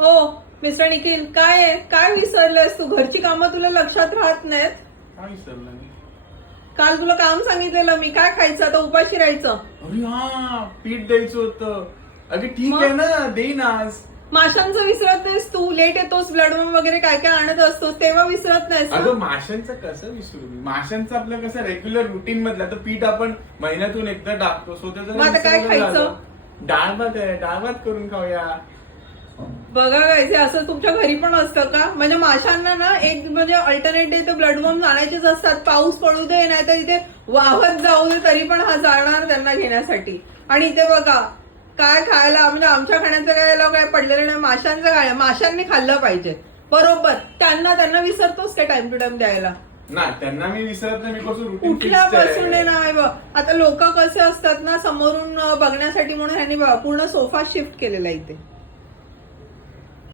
हो मिस्टर निखिल, काय आहे? काय विसरलंयस तू? घरची कामं तुला लक्षात राहत नाहीत? काय विसरलं मी? काल तुला काम सांगितलेलं मी, काय खायचं आता? उपाशी राहायचं. अरे हा, पीठ द्यायचं होतं. अगं ठीक मग? आहे ना, देईन आज. माशांचं विसरत नाहीस तू? लेट येतोस, ब्लड वगैरे काय काय आणत असतोस, तेव्हा विसरत नाहीस ना? अगं माशांचं कसं विसरू मी? माशांचं आपलं कसं रेग्युलर रुटीन मधलं तर पीठ आपण महिन्यातून एकदा टाकतो. स्वतःच मग आता काय खायचं? डाळ भात आहे, डाळ भात करून खाऊया. बघा गायचे, असं तुमच्या घरी पण असतं का? म्हणजे माशांना ना एक म्हणजे अल्टरनेट डे तर ब्लड वॉर्म आणायचेच असतात. पाऊस पडू दे नाही तर इथे वाहत जाऊ दे तरी पण हा जाणार त्यांना घेण्यासाठी. आणि इथे बघा काय खायला, म्हणजे आमच्या खाण्याचं काय पडलेलं नाही, माशांचं काय? माशांनी खाल्लं पाहिजे बरोबर. त्यांना विसरतोस का टाइम टू टाइम द्यायला? ना त्यांना मी विसरत नाही, मी कसं रुटीन उठल्यापासून आहे ना बघ. आता लोक कसे असतात ना, समोरून बघण्यासाठी म्हणून ह्यांनी पूर्ण सोफा शिफ्ट केलेला इथे.